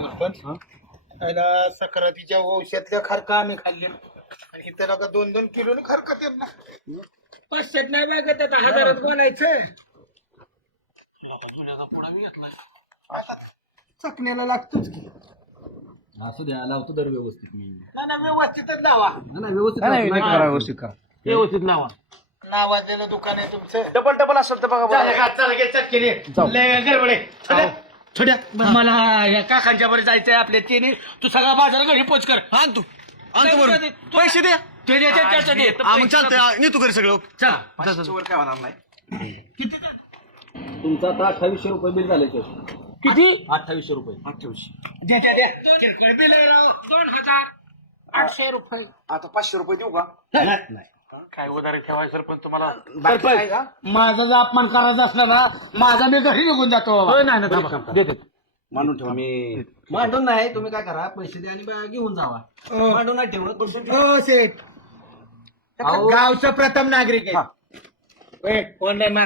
त्याला सक्रातीच्या वंशातल्या खारका आम्ही खाल्ली आणि इथं का 2-2 किलो खारका येत ना 500 नाही मागत आता 1000च बोलायचं. पुढा मी घेतलाय आता चकण्याला लागतोच की. असू द्या लावतो दर व्यवस्थित मी. ना व्यवस्थितच लावा. व्यवस्थित का व्यवस्थित लावा. नावाजलेलं दुकान आहे तुमचं. डबल असेल तर बघा. छोट्या मला या काकांच्या बरे जायचंय आपल्या तिने. तू सगळा बाजार घरी पोच कर. आण तू पैसे दे. ते दे, त्याचं दे. मग चालतंय नेतो घरी सगळं. चल वर काय होणार नाही. तुमचं आता 2800 रुपये बिल झाले सर. किती? 2800 रुपये. 2800 द्या. किरकोळ बिल आहे राव. 2800 रुपये. आता 500 रुपये देऊ का? नाही काय उधारी ठेवायचं पण तुम्हाला माझा जर अपमान करायचा असला ना माझा मी घरी निघून जातो. मांडून ठेवा. मी मांडून नाही तुम्ही काय करा पैसे द्या आणि घेऊन जावा. मांडून नाही ठेवत. हो शेठ गावचं प्रथम नागरिक आहे. ऑनलाईन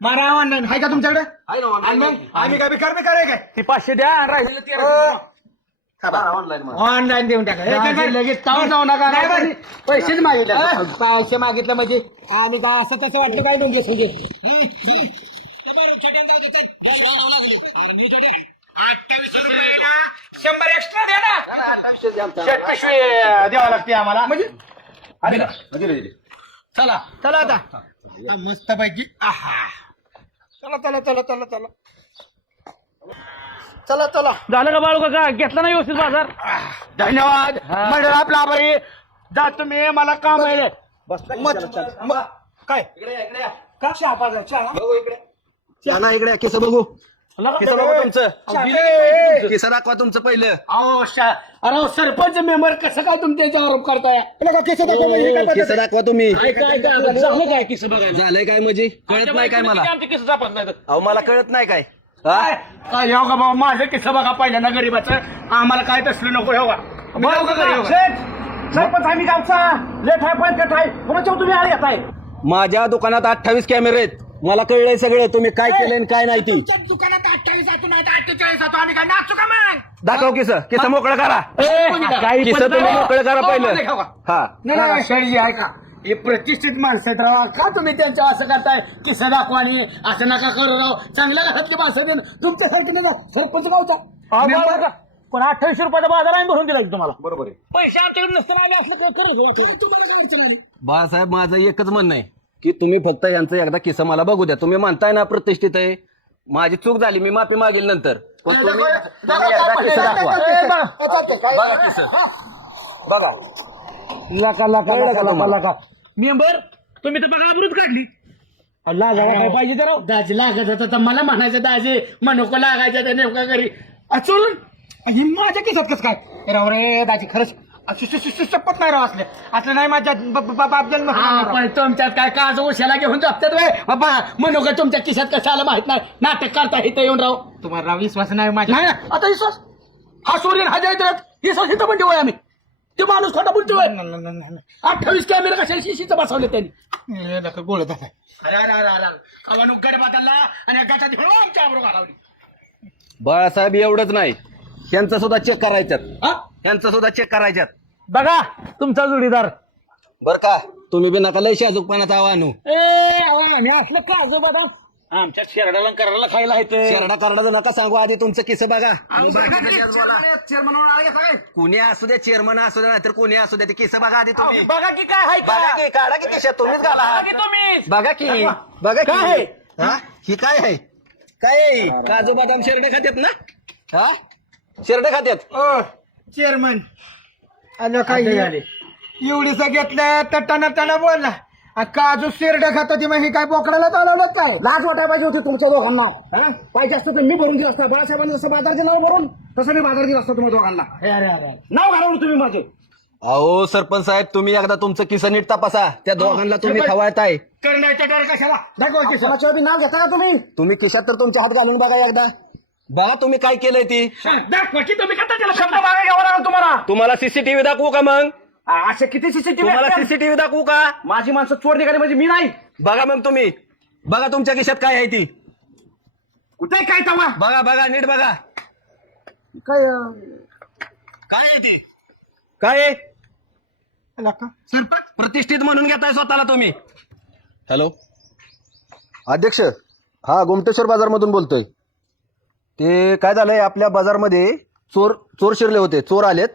मारा ऑनलाईन आहे का तुमच्याकडे? आहे ना ऑनलाईन. आम्ही काय बिकार बिकार आहे काय? ती 500 द्या आणि राहिलेलं 13 ऑनलाईन ऑनलाईन देऊन टाका. लगेच तावून जाऊ नका. पैसेच मागितले. पैसे मागितले म्हणजे आणि काय असं तसं वाटलं काय म्हणजे 28 रुपयाला 100 एक्स्ट्रा द्या ना. 28 पिशवी द्यावं लागते आम्हाला. म्हणजे म्हणजे चला चला आता मस्त पैकी. चला चला चला चला चला चला चला. झालं का बाळू काका? घेतला ना व्यवस्थित बाजार? धन्यवाद. मंडळ आपला आभारी. जा तुम्ही मला काम आहे. काय का चहा चला इकडे केस बघू. केस बघू तुमचं. केस दाखवा तुमचं पहिलं. अहो अरे सरपंच मेंबर कसं काय तुमच्या आरोप करताय? केस दाखवा तुम्ही. झालं काय किस बघायला? झालंय काय म्हणजे कळत नाही काय मला? आमचे केस सापडत नाही. अहो मला कळत नाही काय. काय हो का बाबा माझं किस्सा बघा पहिल्यांदा गरीबाचं. आम्हाला काय तसलं नको हो का. सरपंच आम्ही गावचा लेट आहे पण आहे कोणाच्या तुम्ही आले येत आहे. माझ्या दुकानात 28 कॅमेरे आहेत. मला कळलंय सगळे तुम्ही काय केलंय आणि काय नाही ती. दुकानात 28 जातो ना 48 जातो. आम्ही काय नाचू का मग? दाखव केस मोकळं करा. केस तुम्ही मोकळं करा पहिलं. हा नाही शेळजी आहे का? हे प्रतिष्ठित माणसं आहेत राव. का तुम्ही त्यांच्या असं करताय? किस्सा दाखवा आणि असं नका करू राव. चांगल्या घरातली माणसं देऊन तुमच्यासारखे नाही का सरपंच गावचा. पण 28 रुपयाचा बाजार आम्ही भरून दिला की तुम्हाला. बरोबर आहे. पैसे आमच्याकडे नसताना आम्ही असलं करत. बाळासाहेब माझं एकच म्हणणं आहे की तुम्ही फक्त यांचं एकदा किस्सा मला बघू द्या. तुम्ही म्हणताय ना प्रतिष्ठित आहे. माझी चूक झाली मी माफी मागेल नंतर. पण तुम्ही एकदा किस्सा दाखवा. बघा किस्सा बघा. लाका मेंबर तुम्ही तर बघा अमृत काढली. लागायला काय पाहिजे तर राव. दाजी लागत होता तर मला म्हणायचं दाजी म्हणूक लागायचं तर नेमका घरी चोरून ही माझ्या केसात कसं काय राव रे दाजी. खरंच शपथ नाही राव. असलं नाही माझ्या पण तुमच्यात काय काज ओशाला घेऊन जातात वे बाबा. म्हणू का तुमच्या खिशात कसं आलं माहित नाही. नाटक करता इथं येऊन राव. तुम्हाला राव विश्वास नाही माझ्या. नाही आता विश्वास हा सूर्य हा जयद्रथ विश्वास इथं पण ठेवूया आम्ही. ते माणूस खोटा बोलतोय. 28 कॅमेरा कशाला शिशीचं बसवले त्यांनी. गोळ अरे अरे अरे अरे कवानू गडबाताला आणि गाठात आमच्या आबरू घालावली. बाळासाहेब एवढंच नाही यांचं सुद्धा चेक करायच्यात. यांचं सुद्धा चेक करायच्यात. बघा तुमचा जोडीदार. बर का तुम्ही बी नका लय शाजूकपणाचा आणू. असलं काजू बदाम आमच्या शेरडाला करायला खायला शेरडा करडाचं नका सांगू. आधी तुमचं किस्सा बघा. कुणी असू द्या चेअरमन असू द्या नाहीतर कोणी असू द्या ते किस्सा बघा आधी तुम्ही. बघा की काय आहे बघा की काढा की खिशात तुम्हीच घाला. तुम्ही बघा की बघा काय आहे. ही काय आहे? काय काजू बदाम शेरडे खात्यात ना? हा शेरडे खात्यात. चेअरमन आलं काय एवढीच घेतलं तर टना बोलला. काजू शेरड खात होती मग हे काय बोकडाला चालवलं काय? लाज वाटायला पाहिजे होती तुमच्या दोघांना. पाहिजे असतं तर मी भरून दिलं असतं. बाळासाहेबांना जसं बाजारचे नाव भरून तसं मी बाजार दिलं असतं तुम्हाला दोघांना. नाव घालवलं तुम्ही माझे. अहो सरपंच साहेब तुम्ही एकदा तुमचं किस्सा नीट तपासा. त्या दोघांना तुम्ही खवळताय. करण्याच्या डर कशाला दाखवा. नाव घेता का तुम्ही? तुम्ही खिशात तर तुमच्या हात घालून बघा एकदा. बघा तुम्ही काय केलंय ती. दाखवा की तुम्ही कसा केला. शब्द मागे घ्यावा लागला तुम्हाला. तुम्हाला सीसीटीव्ही दाखवू का मग? असे किती सीसीटीव्ही? तुम्हाला सीसीटीव्ही दाखवू का? माझी माणसं चोर निघाली म्हणजे मी नाही. बघा मग तुम्ही बघा तुमच्या खिशात काय आहे ती. कुठे काय तवा? बघा नीट बघा. काय काय आहे ते काय आहे? सरपंच प्रतिष्ठित म्हणून घेताय स्वतःला तुम्ही. हॅलो अध्यक्ष, हा गोमटेश्वर बाजारमधून बोलतोय. ते काय झालंय, आपल्या बाजारमध्ये चोर शिरले होते. चोर आलेत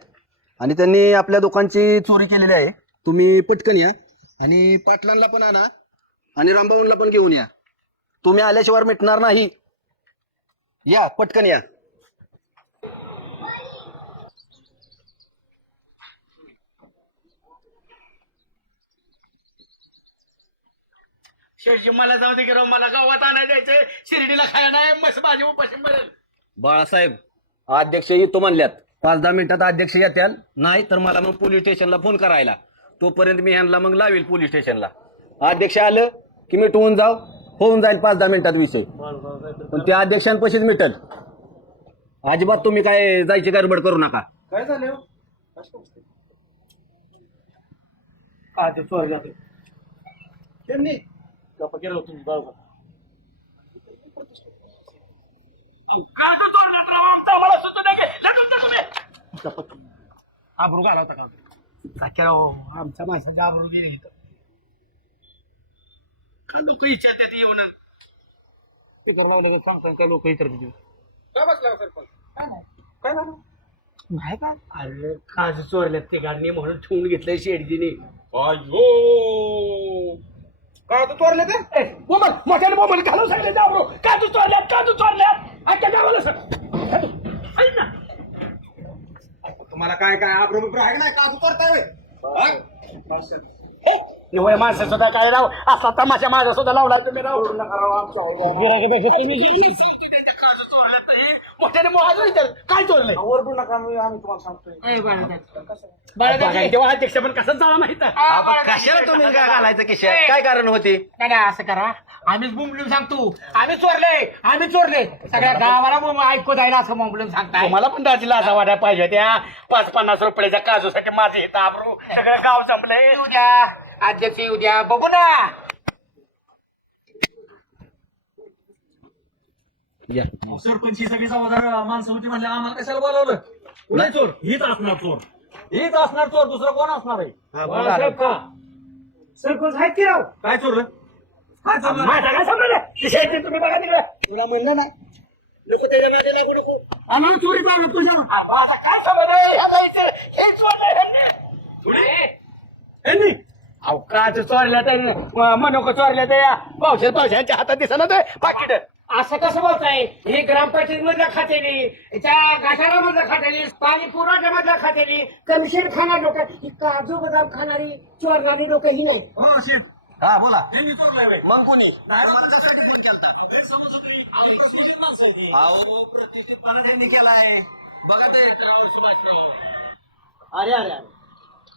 आणि त्यांनी आपल्या दुकानची चोरी केलेली आहे. तुम्ही पटकन या आणि पाटलांना पण आणा आणि रामभाऊंना पण घेऊन या. तुम्ही आल्याशिवाय मिटणार नाही. या पटकन या. शेठजी मला जाऊ दे की राव, मला गावात आणायला जायचंय, शिर्डीला खायला नाही, मस्त भाजी उपाशी मरेल. बाळासाहेब, अध्यक्ष येतो म्हणल्यात. 5-10 मिनिटात अध्यक्ष येत्याल. नाही तर मला मग पोलीस स्टेशनला फोन करायला. तोपर्यंत मी ह्यांना मग लावेल पोलीस स्टेशनला. अध्यक्ष आलं की मिटवून होऊन जाईल 5-10 मिनिटात विषय. पण त्या अध्यक्षांपाशीच मिटल. अजिबात तुम्ही काय जायची गडबड करू नका. काय झालं काय ते चोर जातो त्यांनी गप्पा केलं होतं तुमचं दारू. काय तू तोडला तर आमचा मला सुचू नये की, ला तुमचा तुम्ही. आबरू घाला होता का राव, आमच्या माणसाच्या आबरू गेले इथं. का लोक विचारतात येऊन ते करावं लागेल सांगता काय लोक इतर का बसला सरपंच? काय झालं नाही का? अरे काज चोरल्यात ते गाडणी म्हणून ठेवून घेतलंय शेडजीने. अयो काय तू चोरले ते मोठ्याने मोबाईल घालून सांगले जाबरो. का तू चोरल्यात अख्ख्या गावाला सांग ना. तुम्हाला काय आबरू बिबरू आहे नाही का तू करताय माणसं सुद्धा काय राव असा तमाशा माझा सुद्धा लावला तुम्ही राव. मोठ्याने काय चोरलंय ओरडू नका आम्ही तुम्हाला सांगतोय. तेव्हा अध्यक्ष पण कसं जावा माहित कशाला तुम्ही काय घालायचं की काय कारण होती? नाही असं करा, आम्हीच बोंबलून सांगतो आम्ही चोरले सगळ्या गावाला ऐकू जायला असं बोंबलून सांगता. मला पण दाजीला असा वाटायला पाहिजे. त्या 5-50 रुपयाच्या काजूसाठी माझे हे आबरू सगळं गाव संपलंय. उद्या अध्यक्ष उद्या बघू ना. सरपंच ही सगळी जबाबदार माणसं होती म्हणजे आम्हाला कशाला बोलावलं? कुठे चोर? हीच असणार चोर दुसरं कोण असणार आहे? सरपंच आहेत की राव. काय चोरलं? काय चोरलं? माझा काय समजा तुम्ही बघा तिकडे. तुला म्हणलं ना लोक त्याच्या नादी लागू नको. आम्हाला चोरी पाहिजे तुझ्या माझा काय समज हे चोरलंय यांनी अवकाश चोरल्या तर मनोक चोरल्या तर पावसाच्या हातात दिसत ते पाकिट. असं कसं बोलताय? हे ग्रामपंचायत मधल्या खात्याने, त्या गटारा मधल्या खात्याने, पाणी पुरवठ्या मधल्या खात्याने कमिशन खाणारी लोक, ही काजू बदाम खाणारी चोरणारी लोक ही नाही. हा बोला. मग कोणी?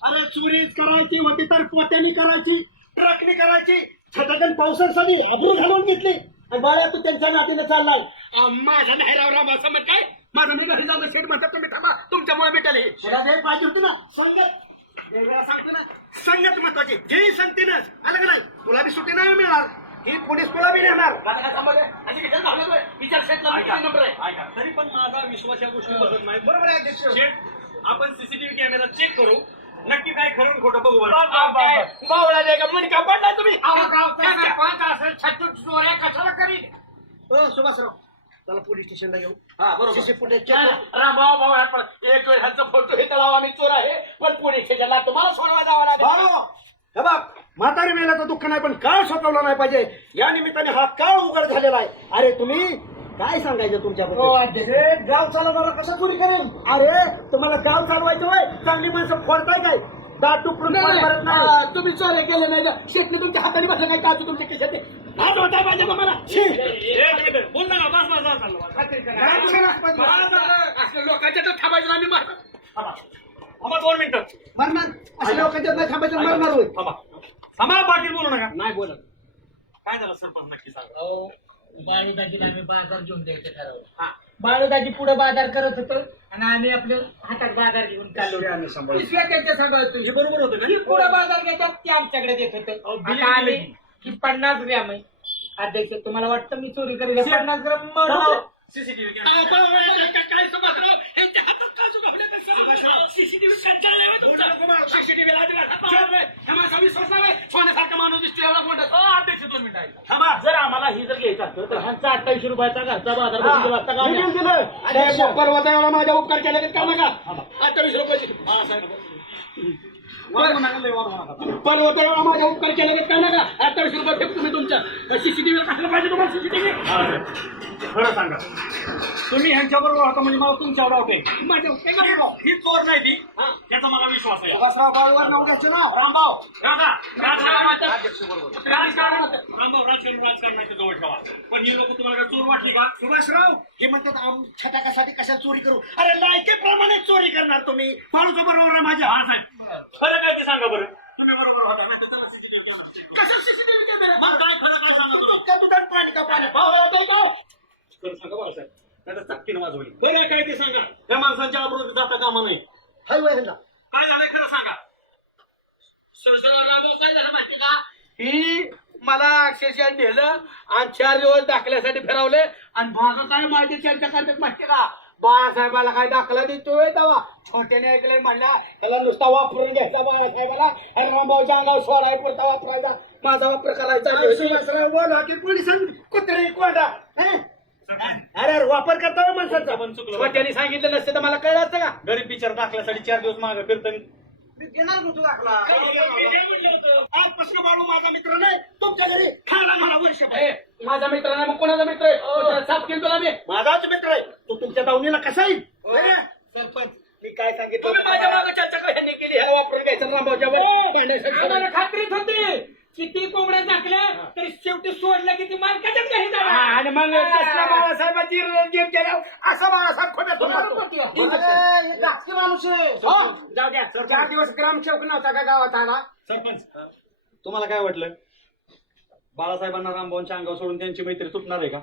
अरे चोरीच करायची होती तर पोत्यानी करायची, ट्रकनी करायची. छटाकन पावसासाठी आबरू घालून घेतली आणि बाळ्या तू त्यांच्या नातीने चाललाय. माझा नाही राव राम असं मत काय? माझं मी घरी जाऊन शेड म्हणतात तुम्ही थांबा, तुमच्यामुळे भेटेल. पाहिजे होती ना संगत. वेगवेगळा सांगतो ना, संगत महत्वाची. जे सांगते ना आलं का नाही, तुला बी सुट्टी नाही मिळणार, ही पोलीस तुला बी नेणार. विचार शेतला नंबर आहे. तरी पण माझा विश्वास या गोष्टी बसत नाही. बरोबर आहे अध्यक्ष. आपण सीसीटीव्ही कॅमेरा चेक करू, नक्की काय खरं खोटं बघू. बावळा नाही का मणी का पडला तुम्ही? चोऱ्या कशाला करीत? सुभाषराव चला पोलीस स्टेशनला घेऊ. एक वेळ ह्यांचा फोटो हे तळाव आम्ही चोर आहे, पण पोलीस स्टेशनला तुम्हाला सोडवा जावा लागेल. म्हातारी मेल्याचं दुःख नाही, पण काळ सोपवला नाही पाहिजे. या निमित्ताने हा काळ उघड झालेला आहे. अरे तुम्ही काय सांगायचं तुमच्याबद्दल? गाव चालवणारा कसा चोरी करेल? अरे तुम्हाला गाव चालवायचं होय, चांगली माणसं फोडताय काय? दाट उपरून तुम्ही चोरी केले नाही का? शेतने तुमच्या हाताने बसलं काय? काजू तुमच्या खिशात हात होता पाहिजे मला. बोल ना बस लोकांच्या तर थांबायचं आम्ही मारणार. 2 मिनिटं अशा लोकांच्या नाही थांबायचं मारणार होय. आम्हाला पाटील बोलू नका. नाही बोलत. काय झालं सरपंच नक्की सांगा. बाळूदाजीला आम्ही बाजार घेऊन द्यायचं ठरवलं. बाळूदाजी पुढे बाजार करत होतो आणि आम्ही आपल्या हातात बाजार घेऊन चाललो. त्यांच्या सांभाळतो. हे बरोबर होतं का? पुढे बाजार घेतात ते आमच्याकडे देत होतं. आता आम्ही की 50 ग्रॅम आहे. अध्यक्ष तुम्हाला वाटतं मी चोरी करेल? 50 ग्रॅम सीसीटीव्ही काय सुभाषराव यांच्या हातात काय सुधारले सीसीटीव्ही विश्वास नाही सोन्यासारखा माणूस दिसतो एवढा मोठा अध्यक्ष 2 मिनिटं थांबा. जर आम्हाला ही जर घ्यायचं असतं तर ह्यांचा 28 रुपयाचा घरचा बाजार भरून दिला असता का आम्ही? परवता एवढा माझ्या उपकार केला का नका 28 रुपयाची वाढवू नका, लय वाढवू नका. परवता एवढा माझ्या उपकार केला का नका 28 रुपये फेक तुम्ही तुमच्या सीसीटीव्ही कसलं पाहिजे तुम्हाला सीसीटीव्ही खरं सांगा तुम्ही ह्यांच्याबरोबर होता म्हणजे मला तुमच्यावर डाऊट आहे. माझ्या ही चोर नाही ती त्याचा मला विश्वास आहे. रामभाऊ राजकारणाच्या जवळ ठेवा. पण ही लोक तुम्हाला काय चोर वाटली का? सुभाषराव हे म्हणतात छटाकासाठी कशाला चोरी करू अरे लायकेप्रमाणे चोरी करणार तुम्ही माणूस बरोबर आहे माझ्या. हा साहेब खरं काय ते सांगा बरं. तुम्ही बरोबर होता. कसं सीसीटीव्ही कॅमेरा मग काय खरं काय सांगा बरं. का दुधात पाणी का पाणी खरं सांगा बरं साहेब. नाही तर चटकीनं वाजवली. बरं काय ते सांगा. त्या माणसांच्या आबरूत जाता कामा नाही. हाय वय ह्यांना काय झालंय खरं सांगा. काय झालं माहिती का ही मला अक्षरशः नेलं आणि 4 दिवस दाखल्यासाठी फिरवले आणि भागा काय माझी चर्चा करतात माहिती का बाळासाहेबाला काय दाखला देतोय तेव्हा छोट्याने ऐकलंय म्हणला त्याला नुसता वापरून घ्यायचा बाळासाहेबाला आणि रामभाऊच्या अंगावर सोडाय पुरता वापरायचा माझा वापर करायचा सुभाषराव बोला की पोलिसांनी कुत्रे कोंडा अरे वापर करता माणसाचा पण चुकलं. छोट्याने सांगितलं नसतं तर मला कळलं असतं का गरीब बिचार दाखल्यासाठी 4 दिवस मागे फिरतं. मी घेणार नव्हतो दाखला आजपासून बाळू माझा मित्र नाही तुमच्या घरी खायला मला वर्ष ए, माझा मित्र नाही मग कोणाचा मित्र आहे तो साफ केलं तुला मी माझाच मित्र आहे तो तुमच्या दावणीला कसा येईल सरपंच मी काय सांगितलं तुम्ही माझ्या मागं चर्चा कशाने केली ह्याला वापरून घ्यायचं रामभाऊच्या आम्हाला खात्रीच होती किती कोंबड्या टाकल्या तरी शेवटी सोडलं की ती मालकाच्याच घरी जाणार आणि मग बाळासाहेबाची गेम केल्या असा बाळासाहेब खोट्यात माणूस आहे जाऊ द्या 4 दिवस ग्रामसेवक नव्हता का गावात आला सरपंच तुम्हाला काय वाटलं बाळासाहेबांना रामभाऊंच्या अंगावर सोडून त्यांची मैत्री तुटणार आहे का?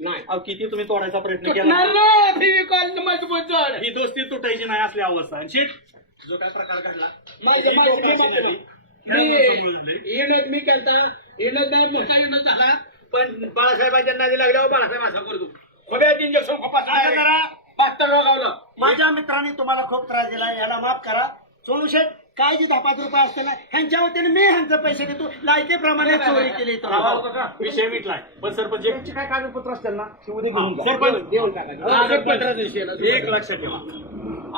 नाही अहो किती तुम्ही तोडायचा प्रयत्न केला. नाही ना फेविकॉल मजबूत जड ही दोस्ती तुटायची नाही असली अवस्था. आणि शेठ जो काय प्रकार घडला माझ्या- ही माझ्या- लोकं अशी झाली. मी केलता नाही मोठा इनोद झाला पण बाळासाहेबांच्या नादी लागल्यावर बाळासाहेब असा करतो खोब्यात इंजेक्शन खोपास जरा पास्तर रोगावलं माझ्या मित्रांनी तुम्हाला खूप त्रास दिला याला माफ करा सोनू शेठ काय जी 10-5 रुपये असते ना ह्यांच्या वतीने मी ह्यांचे पैसे देतो लायकेप्रमाणे चोरी केली विषय मिटलाय. पण सरपंच एक काय कागदपत्र असतील ना ते उद्या घेऊन जा. सरपंच एक लक्षात ठेवा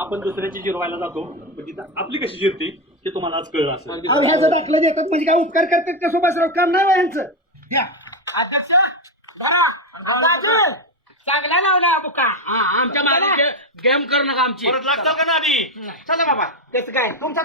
आपण दुसऱ्याची जिरवायला जातो पण तिथं आपली कशी जिरते हे तुम्हाला आज कळलं असेल. अहो, ह्याचं दाखलं देतात म्हणजे काय उपकार करतात का सुभाषराव काम नाही बा ह्यांचं अध्यक्ष चांगला लावला बुका आमच्या मागे गेम करू नका आमची परत लागतात का ना आधी चला बाबा कसं काय तुमचा